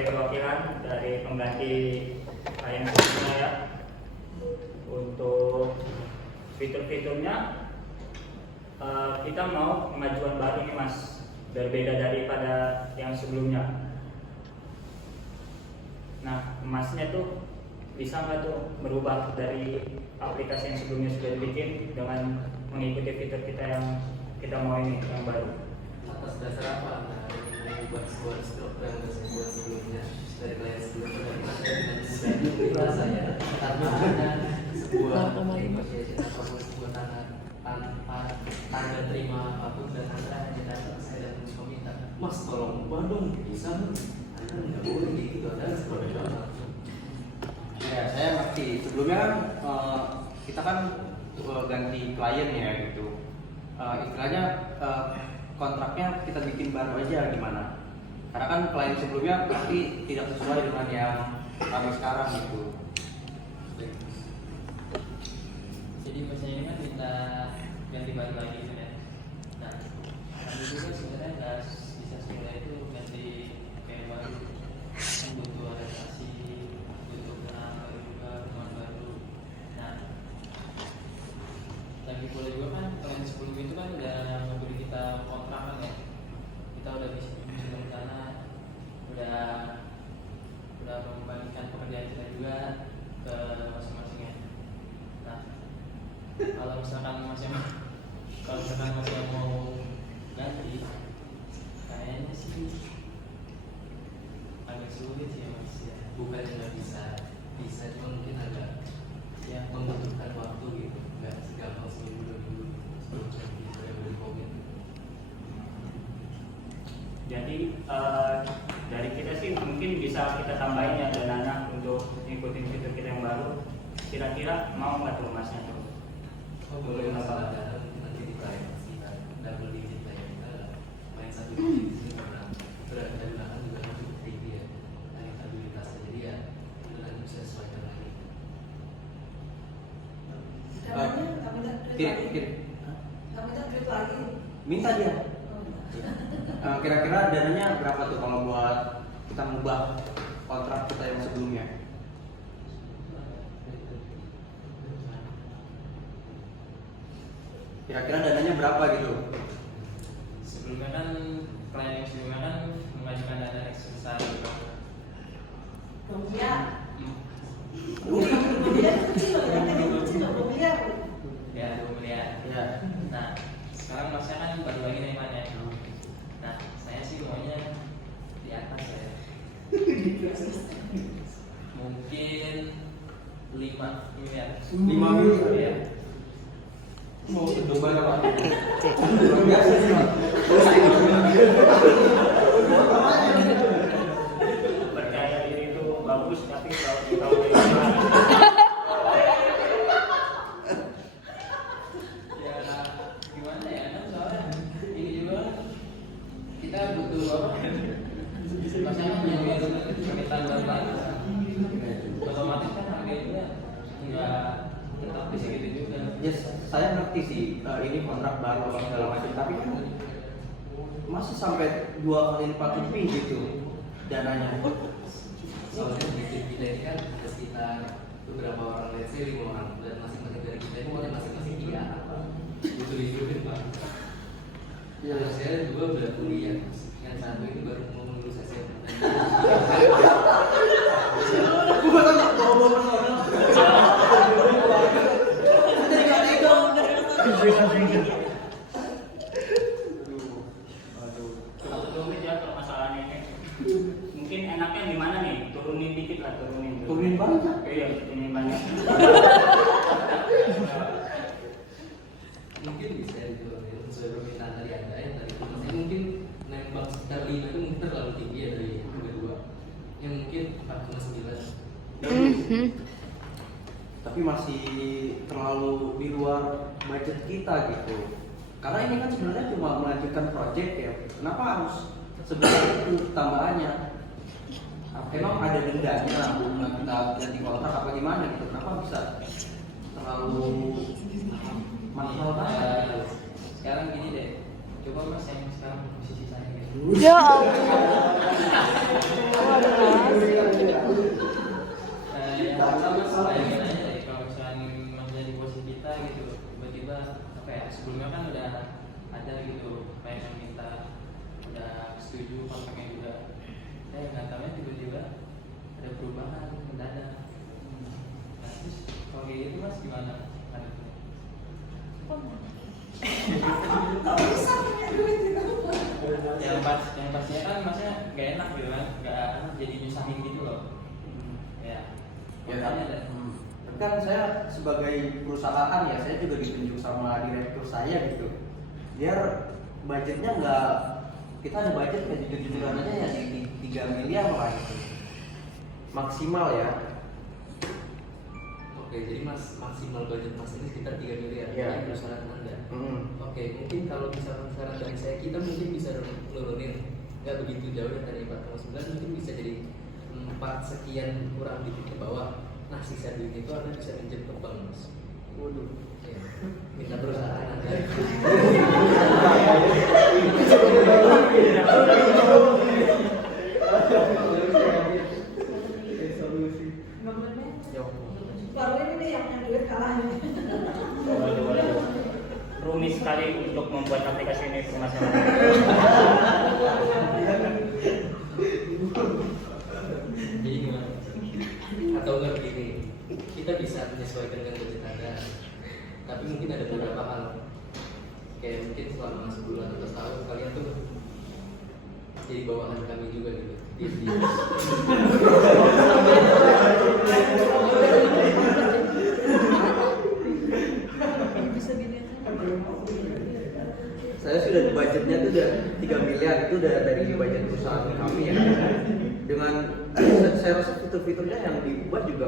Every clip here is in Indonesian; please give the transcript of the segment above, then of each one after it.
sebagai perwakilan dari pengganti klien sebelumnya ya. Untuk fitur-fiturnya kita mau kemajuan baru nih Mas, berbeda daripada yang sebelumnya. Nah, Masnya tuh bisa nggak tuh merubah dari aplikasi yang sebelumnya sudah dibikin dengan mengikuti fitur kita yang kita mau ini yang baru? Atas dasar apa Anda membuat sebuah struktur yang sebuah sebelumnya dari klien sebelumnya dari Mas dengan mudah rasanya tanpa ada sebuah negotiation ataupun sebuah tanda terima apapun dan Anda hanya datang ke saya dan meminta Mas tolong ubah dong, bisa Anda nggak boleh gitu, Anda harus profesional. Ya, saya ngerti. Sebelumnya kan kita kan ganti klien ya gitu. Istilahnya kontraknya kita bikin baru aja gimana? Karena kan klien sebelumnya pasti tidak sesuai dengan yang kami sekarang gitu. Jadi Masnya ini kan minta ganti baru lagi gitu ya. Nah, kami juga sebenarnya nggak bisa semula itu ganti kayak baru, kan butuh adaptasi, butuh kenal baru juga, teman baru. Nah, lagi boleh juga kan klien sebelum itu kan udah memberi kita kontrak kan ya. Kita udah bisa rencana, udah membagikan pekerjaan kita juga ke masing-masing ya. Nah, kalau misalkan masih mau ganti, kayaknya sih agak sulit sih Mas ya. Bukan nggak bisa cuma mungkin agak ya membutuhkan waktu gitu, nggak segampang seminggu 2 minggu sebelum saya beri komen. Jadi dari kita sih mungkin bisa kita tambahin ya dananya untuk ngikutin fitur kita yang baru. Kira-kira mau nggak tuh Masnya tuh? Oh boleh, masalah data mungkin nanti di privacy double digit lah ya, kita main satu digit di sini karena berada gunakan juga untuk tinggi ya elektabilitasnya, jadi ya benar bisa sesuaikan lagi. Dananya kami tak Kirim. lagi. Minta dia. Kira-kira dananya berapa tuh kalau buat kita mengubah kontrak kita yang sebelumnya? Kira-kira dananya berapa gitu? Sebelumnya kan klien yang sebelumnya kan mengajukan dana yang sebesar Kemudian ya 2 miliar. Ya. Nah, sekarang Masnya kan baru lagi naikannya. Nah, saya sih maunya di atas ya. Mungkin 5 miliar. 5 miliar Ya. mau coba apa? Luar biasa sih Mas. Percaya diri itu bagus, tapi kalau kita Ya gimana ya, kan soalnya ini juga kita butuh apa? Masalah mengambil permintaan baru lagi, otomatis kan harganya nggak tetap di segitu juga. Yes, saya ngerti sih ini kontrak baru apa segala macam, tapi kan masih sampai 2 kali lipat lebih gitu dananya. Soalnya di kita ini kan ada sekitar beberapa orang, let's say 5 orang, dan masing-masing dari kita ini masing-masing 3 anak butuh hidupin Pak. Ya saya 2 udah kuliah, yang 1 ini baru mau lulus SMA. Gua tanya bawa personal. Jadi gak tega. Aduh, ya permasalahannya ini. Mungkin enaknya gimana nih? Turunin dikit lah, turunin. Turunin banyak. Iya, turunin banyak. Mungkin bisa itu sesuai permintaan tadi Anda yang tadi maksudnya mungkin nembak sekitar 5 itu mungkin terlalu tinggi ya dari kedua yang mungkin 4,9. Tapi masih terlalu di luar budget kita gitu. Karena ini kan sebenarnya cuma melanjutkan project ya. Kenapa harus sebesar itu tambahannya? Emang ada dendanya hubungan kita ganti kontrak apa gimana gitu? Kenapa bisa terlalu mahal banget? Sekarang gini deh, coba Mas yang sekarang posisi saya gitu. Ya ampun. bayangin aja deh kalau misalnya maksudnya di posisi kita gitu, tiba-tiba apa ya, sebelumnya kan udah ada gitu pengen minta, udah setuju kontraknya juga, nggak tahunya tiba-tiba ada perubahan mendadak. Nah terus kalau kayak gitu mas gimana hadapnya? Nggak bisa punya duit itu. Yang pastinya kan maksudnya nggak enak gitu kan, nggak jadi nyusahin gitu loh. Ya makanya ada. Tapi kan saya sebagai perusahaan ya, saya juga ditunjuk sama direktur saya gitu, biar budgetnya nggak, kita ada budget kayak jujur-jujuran aja ya di 3 miliar lah gitu maksimal ya. Oke, jadi mas maksimal budget mas ini sekitar 3 miliar. Iya. Ini perusahaan anda. Hmm. Oke, mungkin kalau misalkan saran dari saya, kita mungkin bisa nurunin nggak begitu jauh ya, dari 4,9 mungkin bisa jadi 4 sekian kurang dikit ke bawah. Nah sisa duit itu anda bisa pinjam ke bank mas. Waduh. Ya. Minta perusahaan anda. Nggak boleh. Ya. Baru ini nih yang punya duit kalahnya. Waduh. Rumit sekali untuk membuat aplikasi ini bermasalah. Jadi gimana? Atau enggak begini, kita bisa menyesuaikan dengan budget anda, tapi mungkin ada beberapa hal, kayak mungkin selama sebulan atau setahun kalian tuh jadi bawahan kami juga gitu. Bisa gini aja. Saya sudah di budgetnya tuh udah 3 miliar, itu udah dari budget perusahaan kami ya. Dengan saya rasa fitur-fiturnya yang diubah juga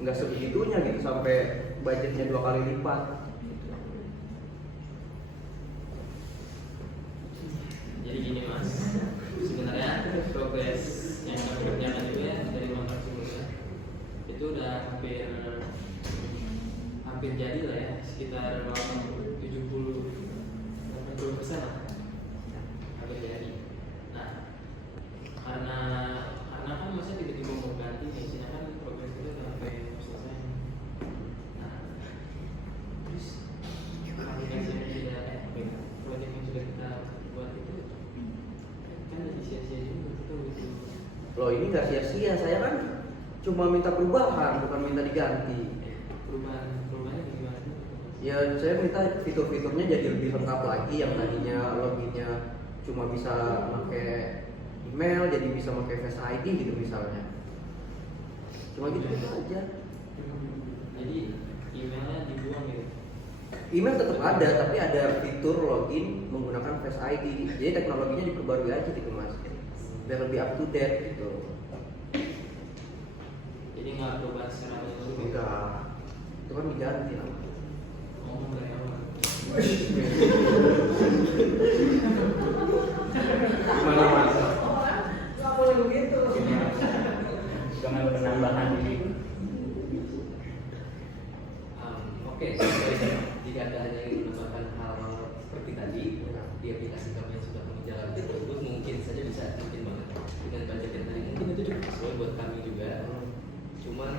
nggak sebegitunya gitu, sampai budgetnya 2 kali lipat. Jadi gini mas, sebenarnya progres yang kami kerjakan itu ya dari kontrak sebelumnya itu udah hampir jadi lah ya, sekitar 70-80% lah hampir jadi. Nah karena kan masa tiba-tiba mau ganti isinya kan progres itu udah sampai selesai. Nah terus aplikasi yang sudah proyek yang sudah kita buat itu kan jadi sia-sia juga kita butuh. Loh ini nggak sia-sia, saya kan cuma minta perubahan, bukan minta diganti. Perubahannya gimana? Ya saya minta fitur-fiturnya jadi lebih lengkap lagi, yang tadinya loginnya cuma bisa pakai email jadi bisa pakai Face ID gitu misalnya. Cuma gitu aja. Jadi emailnya dibuang gitu. Email tetap ada, tapi ada fitur login menggunakan Face ID. Jadi teknologinya diperbarui aja gitu mas, biar lebih up to date gitu. Jadi nggak perubahan secara menyeluruh. Enggak, itu kan diganti lah. Ngomong dari awal. Gimana mas? Orang nggak boleh begitu. Dengan penambahan ini. Oke, jika anda hanya ingin menambahkan hal seperti tadi di aplikasi kami yang sudah kami jalankan tersebut, mungkin saja bisa mungkin banget dengan budget yang tadi, mungkin itu cukup sesuai buat kami juga. Cuman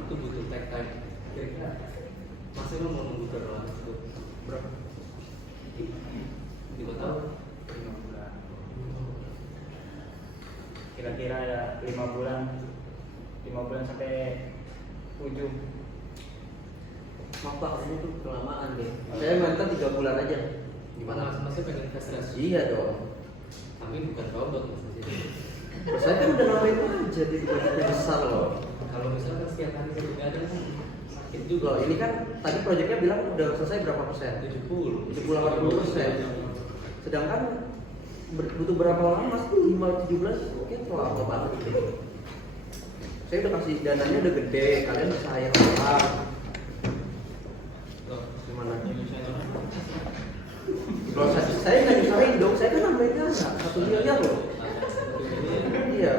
itu butuh take time. Kira-kira masih mau nunggu berapa lama tersebut? Berapa? 5 tahun? Kira-kira ya 5 bulan sampai 7. Maaf pak, ini tuh kelamaan deh. Saya minta 3 bulan aja. Gimana masih pengen investasi? Iya dong. Kami bukan robot mas di sini. Saya kan udah nambahin aja di budgetnya besar loh. Kalau misalkan setiap hari satu kadang sakit juga. Loh ini kan tadi proyeknya bilang udah selesai berapa persen? 70. 70-80%. Sedangkan butuh berapa lama mas? 5-17? Oke, lama banget gitu. Saya udah kasih dananya udah gede, kalian bisa hire orang. Loh, Gimana? Indonesia Loh, saya nggak nyusahin dong, saya kan nambahin dana 1 miliar loh. Iya.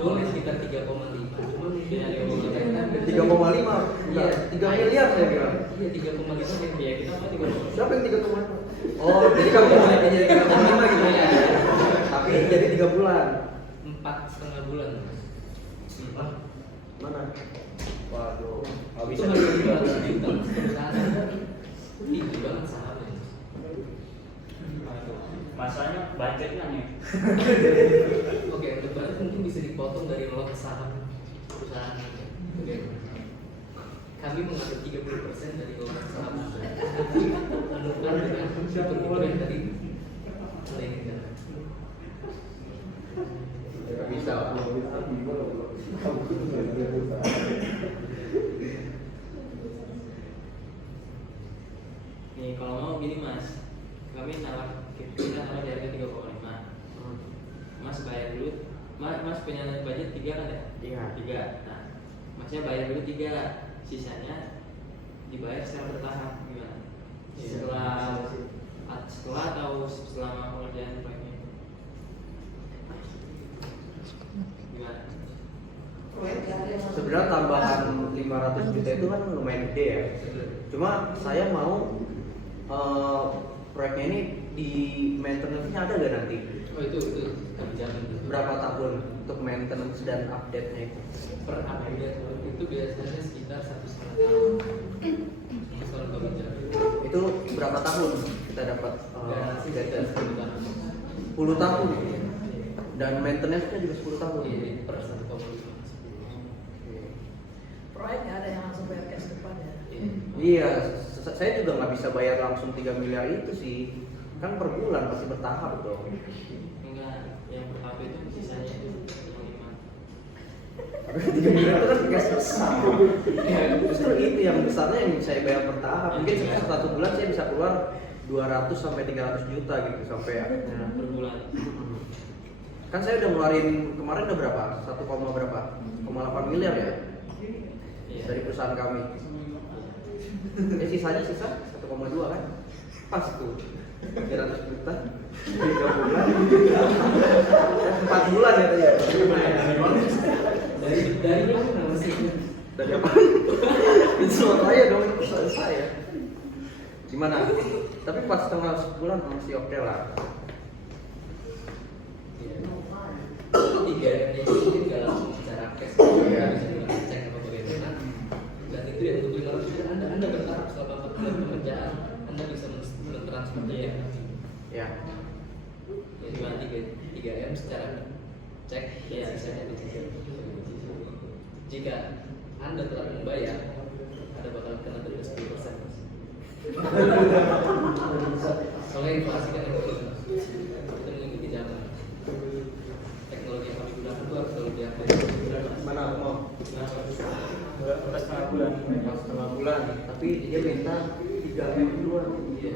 Boleh sekitar 3,5. Cuman mungkin ada yang kita kan 3,5. Iya, 3 miliar saya bilang. Iya 3,5 ya kita apa 3,5? Siapa yang 3,5? Oh, jadi kamu mau jadi 3,5 gitu ya? Tapi jadi 3 bulan. 4,5 bulan. Ah, mana? Waduh, nggak Itu bisa. harga 200 juta perusahaan. Tinggi banget sahamnya. Masanya budgetnya nih. Oke, untuk budget mungkin bisa dipotong dari lot saham perusahaan. Oke. Kami mengambil 30% dari lot saham. Menurutkan dengan perhitungan tadi lainnya. Nggak bisa. Nih kalau mau gini mas, kami kita nawar di harga 3,5. Mas bayar dulu, mas punya budget 3 kan ya? Iya. 3. Nah, masnya bayar dulu 3, sisanya dibayar secara bertahap gimana? Setelah atau selama pengerjaan proyeknya? Gimana? Proyek gak ada yang Sebenarnya tambahan 500 juta itu kan lumayan gede ya. Cuma saya mau proyeknya ini di maintenance-nya ada nggak nanti? Oh itu kami jamin. Berapa tahun untuk maintenance dan update-nya itu? Per update itu biasanya sekitar 1,5 tahun. Kalau kami jamin. Itu berapa tahun kita dapat Garansi data? sekitar 10 tahun. 10 tahun. Dan maintenance-nya juga 10 tahun. Iya, per 1,5. proyek gak ada yang langsung bayar cash depan ya. Iya, saya juga nggak bisa bayar langsung 3 miliar itu sih. Kan per bulan pasti bertahap dong. Enggak, yang pertama itu sisanya itu yang 5. Tapi 3 miliar itu kan cash besar. Ya, justru itu yang besarnya yang saya bayar bertahap. Mungkin satu bulan saya bisa keluar 200 sampai 300 juta gitu sampai akhirnya. Per bulan. Kan saya udah ngeluarin kemarin udah berapa? 1, berapa? 1,8 miliar ya Iya. dari perusahaan kami. Sisanya 1,2 kan? Pas tuh 300 juta 3 bulan 4 bulan ya tadi ya. Dari mana masih? Dari apa? Itu semua saya dong, itu perusahaan saya. Gimana? Tapi pas setengah sebulan masih oke lah. Tiga yang mungkin nggak langsung secara cash, Iya. bisa cek apa bagaimana. Dan itu ya untuk 500 juta anda bertahap selama 4 bulan pekerjaan, anda bisa mentransfernya ya. Ya. Ya cuma 3 M secara cek ya sisanya dicicil. Jika anda telah membayar, anda bakal kena denda 10%. Soalnya inflasi kan yang itu mengikuti zaman. Teknologi yang kami gunakan itu harus selalu diupdate. Mana aku mau? Udah setengah bulan. Setengah bulan. Tapi dia minta 3 M duluan. Iya,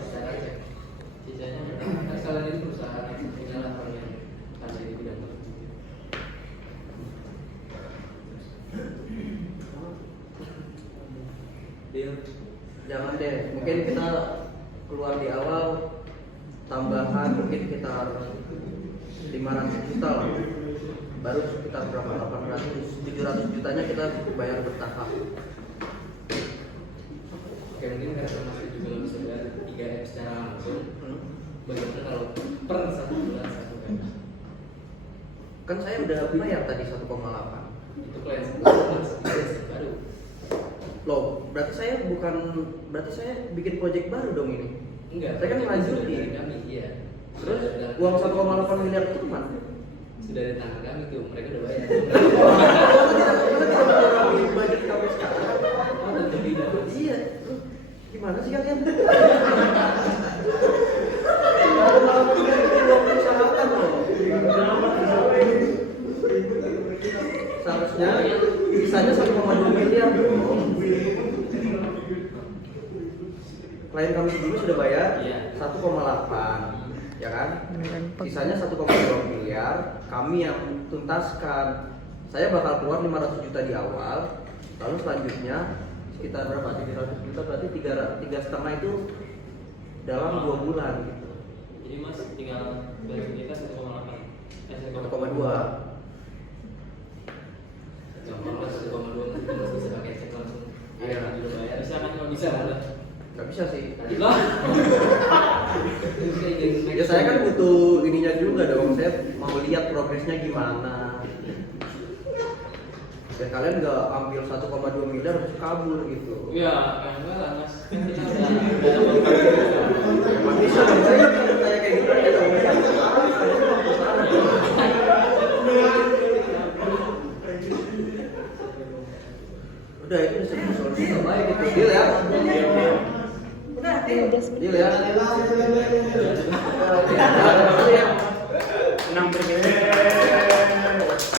secara cek. Sisanya kan kalian ini perusahaan yang punya laporan yang ada di bidang itu. Deal. Jangan deh, mungkin kita keluar di awal tambahan mungkin sekitar 500 juta lah. Baru sekitar berapa? 800, 700 jutanya kita bayar bertahap. Oke, mungkin karena masih juga nggak bisa bayar 3 M secara langsung. Bagaimana kalau per 1 bulan 1 M? Kan saya udah bayar tadi 1,8. Itu klien baru. Loh, berarti saya bikin project baru dong ini. Enggak, Saya kan itu lanjutin. sudah dari kami, iya. Terus Sudah- uang 1,8 miliar itu mana? sudah di tangan kami tuh, mereka udah bayar. Budget kami sekarang. Oh, tentu tidak. Iya, gimana sih kalian? Kalau malah punya uang usahakan loh. Seharusnya sisanya 1,2 miliar. Klien kami sebelumnya sudah bayar Iya. 1,8, ya kan? Sisanya 1,2 miliar, kami yang tuntaskan. Saya bakal keluar 500 juta di awal, lalu selanjutnya sekitar berapa? 300 juta berarti 3,5 itu dalam 2 bulan gitu. Jadi mas tinggal bayar kita 1,8. 1,2. Contoh 1,2 itu masih bisa pakai cek langsung. Iya. Udah bayar. Bisa kan kalau Bisa bisa kan? Nggak bisa sih. Lah. Ya saya kan butuh ininya juga dong. Saya mau lihat progres cashnya gimana. Dan kalian nggak ambil 1,2 miliar terus kabur gitu. Ya, enggak lah mas. Kita udah Emang bisa dong, saya kayak gitu aja dong. Udah itu solusi terbaik gitu. Deal ya. Udah, Deal ya.